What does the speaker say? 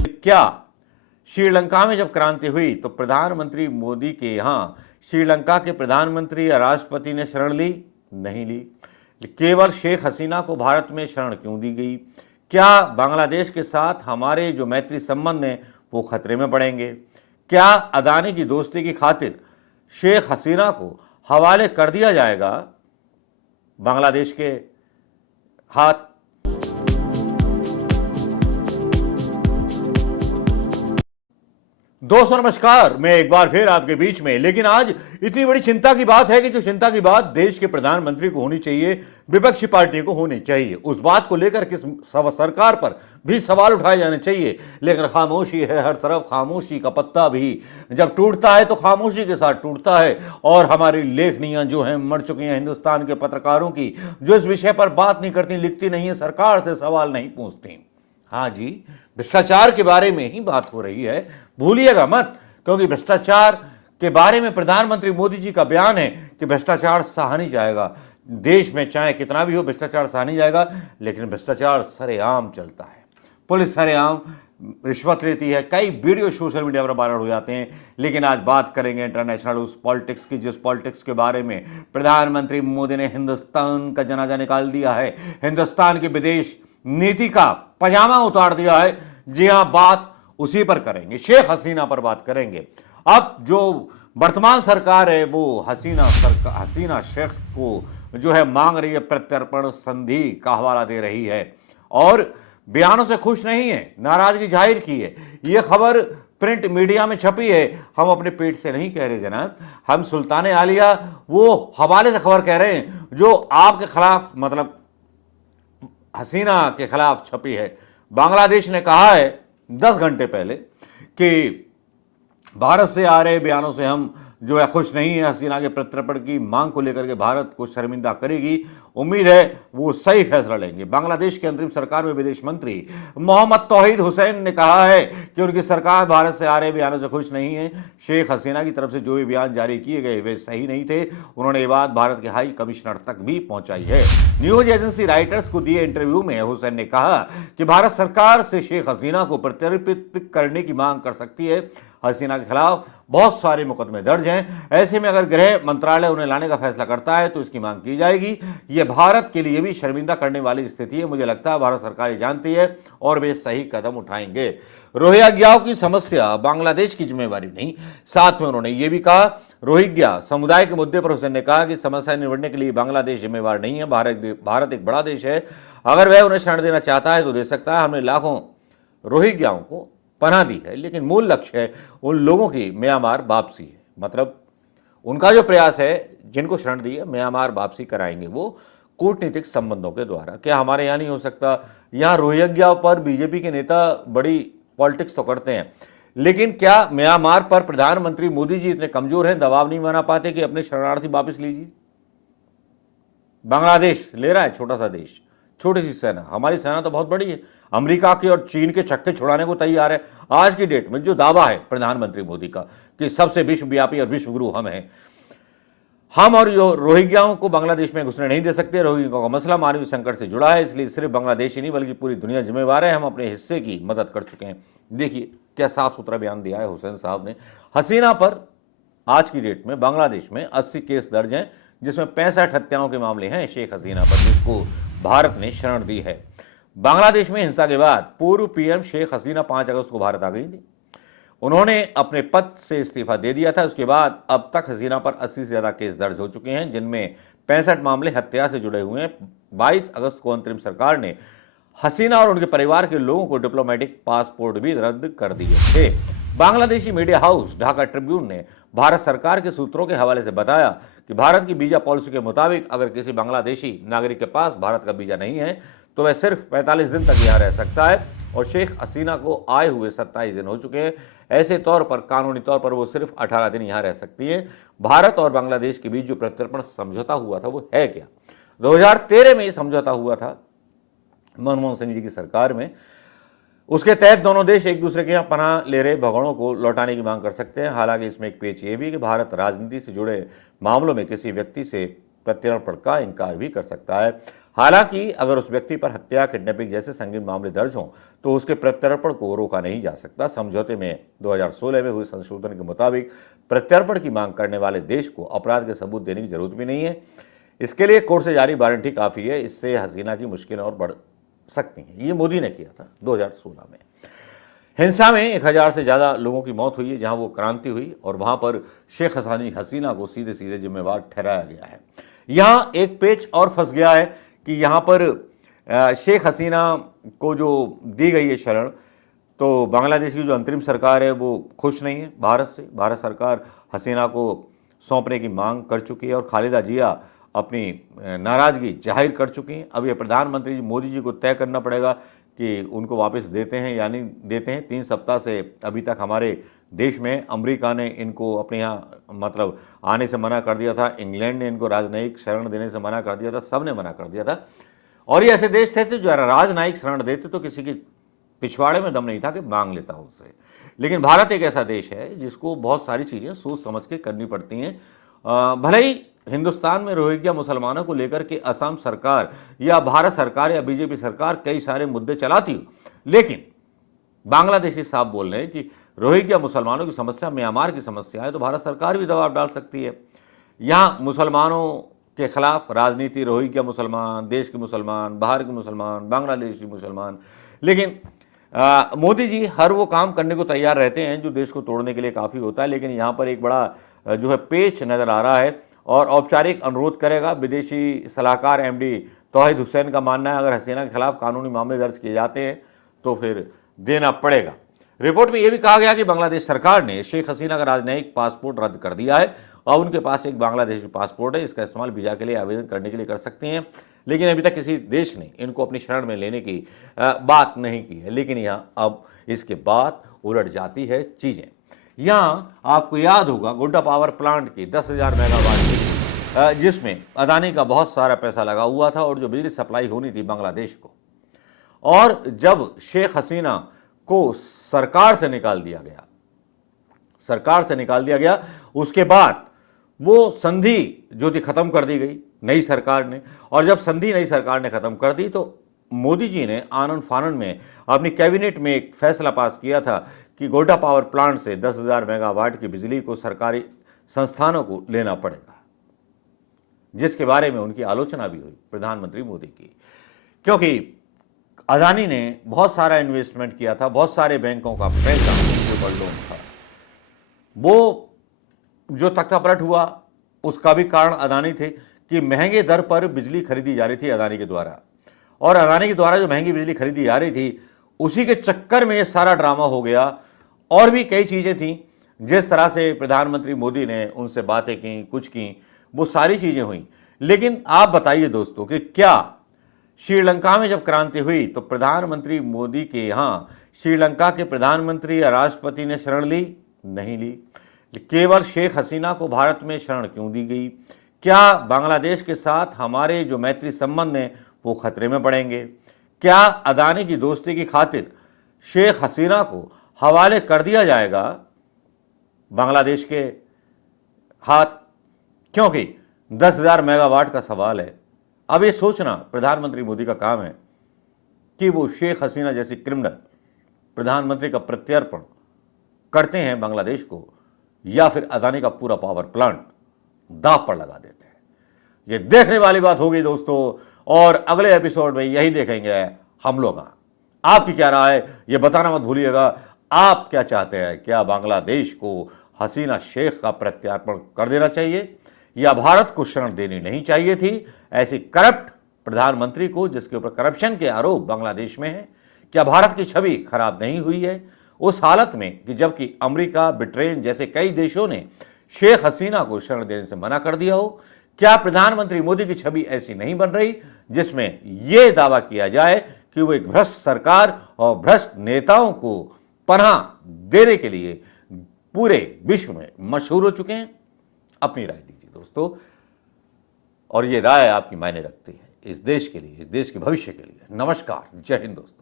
क्या श्रीलंका में जब क्रांति हुई तो प्रधानमंत्री मोदी के यहां श्रीलंका के प्रधानमंत्री या राष्ट्रपति ने शरण ली? नहीं ली। केवल शेख हसीना को भारत में शरण क्यों दी गई? क्या बांग्लादेश के साथ हमारे जो मैत्री संबंध हैं वो खतरे में पड़ेंगे? क्या अदानी की दोस्ती की खातिर शेख हसीना को हवाले कर दिया जाएगा बांग्लादेश के हाथ? दोस्तों नमस्कार, मैं एक बार फिर आपके बीच में। लेकिन आज इतनी बड़ी चिंता की बात है कि जो चिंता की बात देश के प्रधानमंत्री को होनी चाहिए, विपक्षी पार्टियों को होनी चाहिए, उस बात को लेकर किस सरकार पर भी सवाल उठाए जाने चाहिए। लेकिन खामोशी है हर तरफ। खामोशी का पत्ता भी जब टूटता है तो खामोशी के साथ टूटता है। और हमारी लेखनियां जो हैं मर चुकी हैं हिंदुस्तान के पत्रकारों की, जो इस विषय पर बात नहीं करती, लिखती नहीं है, सरकार से सवाल नहीं पूछती। हाँ जी, भ्रष्टाचार के बारे में ही बात हो रही है, भूलिएगा मत। क्योंकि भ्रष्टाचार के बारे में प्रधानमंत्री मोदी जी का बयान है कि भ्रष्टाचार सहा नहीं जाएगा। देश में चाहे कितना भी हो भ्रष्टाचार सहा नहीं जाएगा। लेकिन भ्रष्टाचार सरेआम चलता है, पुलिस सरेआम रिश्वत लेती है, कई वीडियो सोशल मीडिया पर वायरल हो जाते हैं। लेकिन आज बात करेंगे इंटरनेशनल उस पॉलिटिक्स की, जिस पॉलिटिक्स के बारे में प्रधानमंत्री मोदी ने हिंदुस्तान का जनाजा निकाल दिया है, हिंदुस्तान की विदेश नीति का पजामा उतार दिया है। जी हां, बात उसी पर करेंगे, शेख हसीना पर बात करेंगे। अब जो वर्तमान सरकार है वो हसीना शेख को जो है मांग रही है प्रत्यर्पण संधि का हवाला दे रही है और बयानों से खुश नहीं है, नाराजगी जाहिर की है। यह खबर प्रिंट मीडिया में छपी है। हम अपने पेट से नहीं कह रहे जनाब, हम सुल्तान आलिया वो हवाले से खबर कह रहे हैं जो आपके खिलाफ, मतलब हसीना के खिलाफ छपी है। बांग्लादेश ने कहा है 10 घंटे पहले कि भारत से आ रहे बयानों से हम जो है खुश नहीं है। हसीना के प्रत्यर्पण की मांग को लेकर के भारत को शर्मिंदा करेगी। उम्मीद है वो सही फैसला लेंगे। बांग्लादेश की अंतरिम सरकार में विदेश मंत्री मोहम्मद तौहीद हुसैन ने कहा है कि उनकी सरकार भारत से आ रहे बयानों से खुश नहीं है। शेख हसीना की तरफ से जो भी बयान जारी किए गए वे सही नहीं थे। उन्होंने ये बात भारत के हाई कमिश्नर तक भी पहुंचाई है। न्यूज एजेंसी राइटर्स को दिए इंटरव्यू में हुसैन ने कहा कि भारत सरकार से शेख हसीना को प्रत्यर्पित करने की मांग कर सकती है। हसीना के खिलाफ बहुत सारे मुकदमे दर्ज हैं। ऐसे में अगर गृह मंत्रालय उन्हें लाने का फैसला करता है तो इसकी मांग की जाएगी। यह भारत के लिए भी शर्मिंदा करने वाली स्थिति है। मुझे लगता है भारत सरकार जानती है और वे सही कदम उठाएंगे। रोहिंग्याओं की समस्या बांग्लादेश की जिम्मेवारी नहीं। साथ में उन्होंने ये भी कहा, रोहिंग्या समुदाय के मुद्दे पर हुसैन ने कहा कि समस्या निपटने के लिए बांग्लादेश जिम्मेवार नहीं है। भारत एक बड़ा देश है, अगर वह उन्हें शरण देना चाहता है तो दे सकता है। हमने लाखों रोहिंग्याओं को पनाह दी है, लेकिन मूल लक्ष्य है उन लोगों की म्यांमार वापसी है। मतलब उनका जो प्रयास है, जिनको शरण दी है म्यांमार वापसी कराएंगे वो कूटनीतिक संबंधों के द्वारा। क्या हमारे यहाँ नहीं हो सकता? यहाँ रोहिंग्या पर बीजेपी के नेता बड़ी पॉलिटिक्स तो करते हैं, लेकिन क्या म्यांमार पर प्रधानमंत्री मोदी जी इतने कमजोर हैं, दबाव नहीं बना पाते कि अपने शरणार्थी वापस लीजिए? बांग्लादेश ले रहा है, छोटा सा देश, छोटी सी सेना। हमारी सेना तो बहुत बड़ी है, अमेरिका के और चीन के छक्के छुड़ाने को तैयार है। आज की डेट में जो दावा है प्रधानमंत्री मोदी का कि सबसे विश्वव्यापी और विश्वगुरु हम हैं, हम और रोहिंग्याओं को बांग्लादेश में घुसने नहीं दे सकते। रोहिंग्याओं का मसला मानवीय संकट से जुड़ा है, इसलिए सिर्फ बांग्लादेश ही नहीं बल्कि पूरी दुनिया जिम्मेवार है। हम अपने हिस्से की मदद कर चुके हैं। देखिए क्या साफ सुथरा बयान दिया है हुसैन साहब ने। हसीना पर आज की डेट में बांग्लादेश में 80 केस दर्ज हैं, जिसमें 65 हत्याओं के मामले हैं शेख हसीना पर, जिसको भारत ने शरण दी है। बांग्लादेश में हिंसा के बाद पूर्व पीएम शेख हसीना 5 अगस्त को भारत आ गई थी। उन्होंने अपने पद से इस्तीफा दे दिया था। उसके बाद अब तक हसीना पर 80 से ज्यादा केस दर्ज हो चुके हैं, जिनमें 65 मामले हत्या से जुड़े हुए हैं। 22 अगस्त को अंतरिम सरकार ने हसीना और उनके परिवार के लोगों को डिप्लोमेटिक पासपोर्ट भी रद्द कर दिए थे। Bangladeshi media house Dhaka Tribune ने भारत सरकार के सूत्रों के हवाले से बताया कि भारत की वीजा पॉलिसी के मुताबिक अगर किसी बांग्लादेशी नागरिक के पास भारत का वीजा नहीं है तो वह सिर्फ 45 दिन तक यहाँ रह सकता है। और शेख हसीना को आए हुए 27 दिन हो चुके हैं। ऐसे तौर पर कानूनी तौर पर वो सिर्फ 18 दिन यहाँ रह सकती है। भारत और बांग्लादेश के बीच जो प्रत्यर्पण समझौता हुआ था वो है क्या? 2013 में ये समझौता हुआ था मनमोहन सिंह जी की सरकार में। उसके तहत दोनों देश एक दूसरे के यहाँ पनाह ले रहे भगोड़ों को लौटाने की मांग कर सकते हैं। हालांकि इसमें एक पेच ये भी कि भारत राजनीति से जुड़े मामलों में किसी व्यक्ति से प्रत्यर्पण का इनकार भी कर सकता है। हालांकि अगर उस व्यक्ति पर हत्या, किडनैपिंग जैसे संगीन मामले दर्ज हों तो उसके प्रत्यर्पण को रोका नहीं जा सकता। समझौते में 2016 में हुए संशोधन के मुताबिक प्रत्यर्पण की मांग करने वाले देश को अपराध के सबूत देने की जरूरत भी नहीं है। इसके लिए कोर्ट से जारी वारंट ही काफी है। इससे हसीना की मुश्किलें और बढ़ सकती हैं। ये मोदी ने किया था 2016 में। हिंसा में 1000 से ज्यादा लोगों की मौत हुई है जहां वो क्रांति हुई, और वहां पर शेख हसीना को सीधे सीधे जिम्मेवार ठहराया गया है। यहां एक पेच और फंस गया है कि यहां पर शेख हसीना को जो दी गई है शरण, तो बांग्लादेश की जो अंतरिम सरकार है वो खुश नहीं है भारत से। भारत सरकार हसीना को सौंपने की मांग कर चुकी है और खालिदा जिया अपनी नाराजगी जाहिर कर चुकी हैं। अब ये प्रधानमंत्री मोदी जी को तय करना पड़ेगा कि उनको वापस देते हैं या नहीं देते हैं। 3 सप्ताह से अभी तक हमारे देश में अमेरिका ने इनको अपने यहाँ मतलब आने से मना कर दिया था, इंग्लैंड ने इनको राजनयिक शरण देने से मना कर दिया था, सब ने मना कर दिया था। और ये ऐसे देश थे जो राजनयिक शरण देते तो किसी की पिछवाड़े में दम नहीं था कि मांग लेता उससे। लेकिन भारत एक ऐसा देश है जिसको बहुत सारी चीज़ें सोच समझ के करनी पड़ती हैं। भले ही हिंदुस्तान में रोहिंग्या मुसलमानों को लेकर के असम सरकार या भारत सरकार या बीजेपी सरकार कई सारे मुद्दे चलाती हो, लेकिन बांग्लादेशी साहब बोल रहे हैं कि रोहिंग्या मुसलमानों की समस्या म्यांमार की समस्या है तो भारत सरकार भी दबाव डाल सकती है। यहाँ मुसलमानों के खिलाफ राजनीति, रोहिंग्या मुसलमान, देश के मुसलमान, बाहर के मुसलमान, बांग्लादेशी मुसलमान, लेकिन मोदी जी हर वो काम करने को तैयार रहते हैं जो देश को तोड़ने के लिए काफ़ी होता है। लेकिन यहाँ पर एक बड़ा जो है पेच नज़र आ रहा है और औपचारिक अनुरोध करेगा। विदेशी सलाहकार एमडी तौहीद हुसैन का मानना है अगर हसीना के खिलाफ कानूनी मामले दर्ज किए जाते हैं तो फिर देना पड़ेगा। रिपोर्ट में यह भी कहा गया कि बांग्लादेश सरकार ने शेख हसीना का राजनयिक पासपोर्ट रद्द कर दिया है और उनके पास एक बांग्लादेशी पासपोर्ट है। इसका इस्तेमाल वीजा के लिए आवेदन करने के लिए कर सकते हैं, लेकिन अभी तक किसी देश ने इनको अपनी शरण में लेने की बात नहीं की है। लेकिन यहाँ अब इसके बाद उलट जाती है चीज़ें। यहाँ आपको याद होगा गोड्डा पावर प्लांट की 10,000 मेगावाट की जिसमें अदानी का बहुत सारा पैसा लगा हुआ था और जो बिजली सप्लाई होनी थी बांग्लादेश को, और जब शेख हसीना को सरकार से निकाल दिया गया उसके बाद वो संधि जो थी खत्म कर दी गई नई सरकार ने। और जब संधि नई सरकार ने खत्म कर दी तो मोदी जी ने आनन फानन में अपनी कैबिनेट में एक फैसला पास किया था कि गोड्डा पावर प्लांट से 10,000 मेगावाट की बिजली को सरकारी संस्थानों को लेना पड़ेगा, जिसके बारे में उनकी आलोचना भी हुई प्रधानमंत्री मोदी की, क्योंकि अदानी ने बहुत सारा इन्वेस्टमेंट किया था, बहुत सारे बैंकों का पैसा उनके ऊपर लोन था। वो जो तख्ता पलट हुआ उसका भी कारण अदानी थे कि महंगे दर पर बिजली खरीदी जा रही थी अदानी के द्वारा, और अदानी के द्वारा जो महंगी बिजली खरीदी जा रही थी उसी के चक्कर में ये सारा ड्रामा हो गया। और भी कई चीज़ें थी, जिस तरह से प्रधानमंत्री मोदी ने उनसे बातें की, कुछ की, वो सारी चीज़ें हुई। लेकिन आप बताइए दोस्तों कि क्या श्रीलंका में जब क्रांति हुई तो प्रधानमंत्री मोदी के यहाँ श्रीलंका के प्रधानमंत्री या राष्ट्रपति ने शरण ली? नहीं ली। केवल शेख हसीना को भारत में शरण क्यों दी गई? क्या बांग्लादेश के साथ हमारे जो मैत्री संबंध हैं वो खतरे में पड़ेंगे? क्या अदानी की दोस्ती की खातिर शेख हसीना को हवाले कर दिया जाएगा बांग्लादेश के हाथ? क्योंकि 10,000 मेगावाट का सवाल है। अब ये सोचना प्रधानमंत्री मोदी का काम है कि वो शेख हसीना जैसी क्रिमिनल प्रधानमंत्री का प्रत्यर्पण करते हैं बांग्लादेश को, या फिर अदानी का पूरा पावर प्लांट दांव पर लगा देते हैं। ये देखने वाली बात होगी दोस्तों, और अगले एपिसोड में यही देखेंगे हम लोग। आपकी क्या राय है ये बताना मत भूलिएगा। आप क्या चाहते हैं? क्या बांग्लादेश को हसीना शेख का प्रत्यार्पण कर देना चाहिए या भारत को शरण देनी नहीं चाहिए थी ऐसी करप्ट प्रधानमंत्री को, जिसके ऊपर करप्शन के आरोप बांग्लादेश में है? क्या भारत की छवि खराब नहीं हुई है उस हालत में कि जबकि अमेरिका, ब्रिटेन जैसे कई देशों ने शेख हसीना को शरण देने से मना कर दिया हो? क्या प्रधानमंत्री मोदी की छवि ऐसी नहीं बन रही जिसमें यह दावा किया जाए कि वो एक भ्रष्ट सरकार और भ्रष्ट नेताओं को पनाह देने के लिए पूरे विश्व में मशहूर हो चुके हैं? अपनी राय दीजिए दोस्तों, और ये राय आपकी मायने रखती है इस देश के लिए, इस देश के भविष्य के लिए। नमस्कार, जय हिंद दोस्तों।